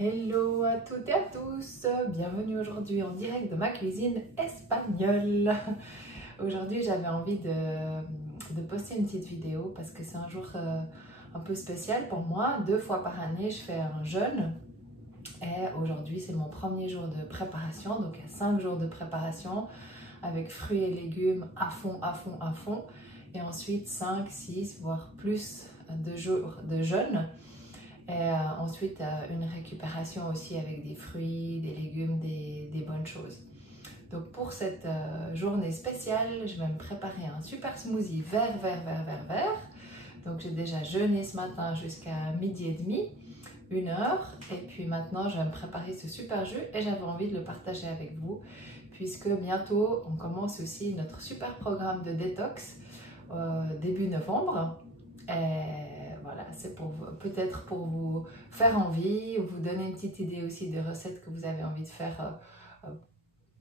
Hello à toutes et à tous, bienvenue aujourd'hui en direct de ma cuisine espagnole. Aujourd'hui j'avais envie de poster une petite vidéo parce que c'est un jour un peu spécial pour moi. 2 fois par année je fais un jeûne et aujourd'hui c'est mon premier jour de préparation, donc il y a 5 jours de préparation avec fruits et légumes à fond, à fond, à fond, et ensuite 5, 6 voire plus de jours de jeûne. Et ensuite, une récupération aussi avec des fruits, des légumes, des bonnes choses. Donc pour cette journée spéciale, je vais me préparer un super smoothie vert. Donc j'ai déjà jeûné ce matin jusqu'à 12h30, 1h. Et puis maintenant, je vais me préparer ce super jus et j'avais envie de le partager avec vous. Puisque bientôt, on commence aussi notre super programme de détox début novembre. Et voilà, c'est peut-être pour vous faire envie ou vous donner une petite idée aussi de recettes que vous avez envie de faire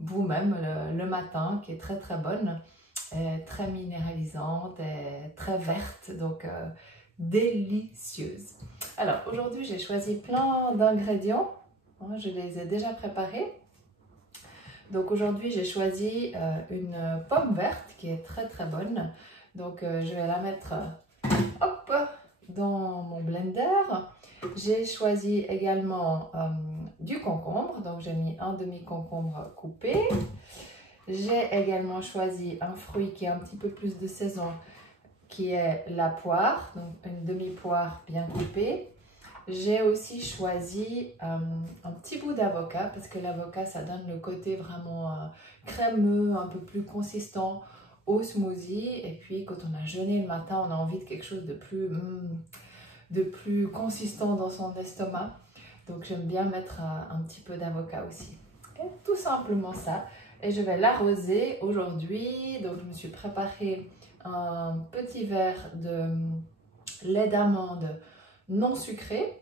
vous-même le matin, qui est très très bonne, et très minéralisante et très verte, donc délicieuse. Alors aujourd'hui j'ai choisi plein d'ingrédients, je les ai déjà préparés. Donc aujourd'hui j'ai choisi une pomme verte qui est très très bonne, donc je vais la mettre hop, dans mon blender. J'ai choisi également du concombre, donc j'ai mis un demi-concombre coupé. J'ai également choisi un fruit qui a un petit peu plus de saison, qui est la poire, donc une demi-poire bien coupée. J'ai aussi choisi un petit bout d'avocat, parce que l'avocat ça donne le côté vraiment crémeux, un peu plus consistant au smoothie. Et puis quand on a jeûné le matin, on a envie de quelque chose de plus consistant dans son estomac. Donc j'aime bien mettre un petit peu d'avocat aussi. Et tout simplement ça. Et je vais l'arroser aujourd'hui. Donc je me suis préparé un petit verre de lait d'amande non sucré.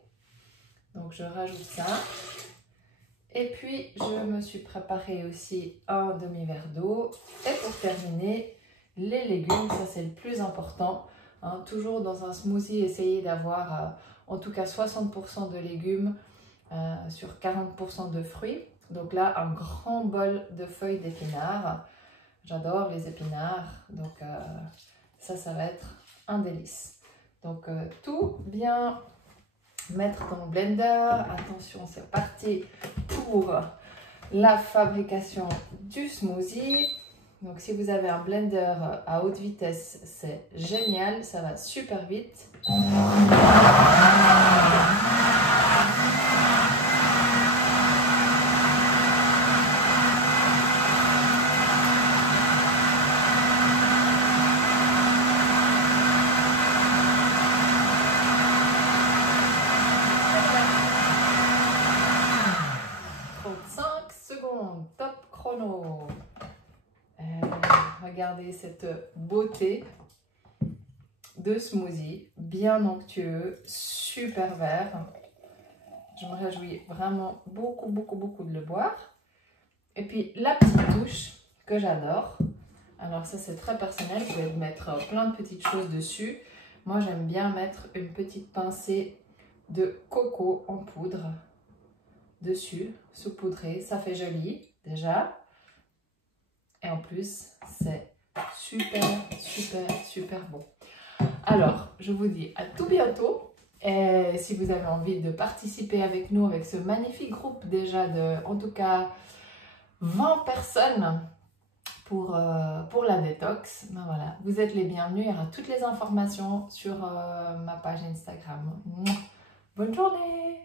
Donc je rajoute ça. Et puis je me suis préparé aussi un demi-verre d'eau. Et pour terminer, les légumes, ça c'est le plus important. Toujours dans un smoothie, essayez d'avoir en tout cas 60% de légumes sur 40% de fruits. Donc là, un grand bol de feuilles d'épinards. J'adore les épinards, donc ça va être un délice. Donc tout bien mettre dans le blender. Attention, c'est parti pour la fabrication du smoothie. Donc si vous avez un blender à haute vitesse, c'est génial, ça va super vite. Top chrono. Regardez cette beauté de smoothie, bien onctueux, super vert. Je me réjouis vraiment beaucoup de le boire. Et puis la petite touche que j'adore, alors ça c'est très personnel, vous pouvez mettre plein de petites choses dessus. Moi j'aime bien mettre une petite pincée de coco en poudre dessus, saupoudré, ça fait joli déjà. Et en plus, c'est super bon. Alors, je vous dis à tout bientôt. Et si vous avez envie de participer avec nous, avec ce magnifique groupe déjà de, en tout cas, 20 personnes pour la détox, ben voilà, vous êtes les bienvenus. Il y aura toutes les informations sur ma page Instagram. Bonne journée!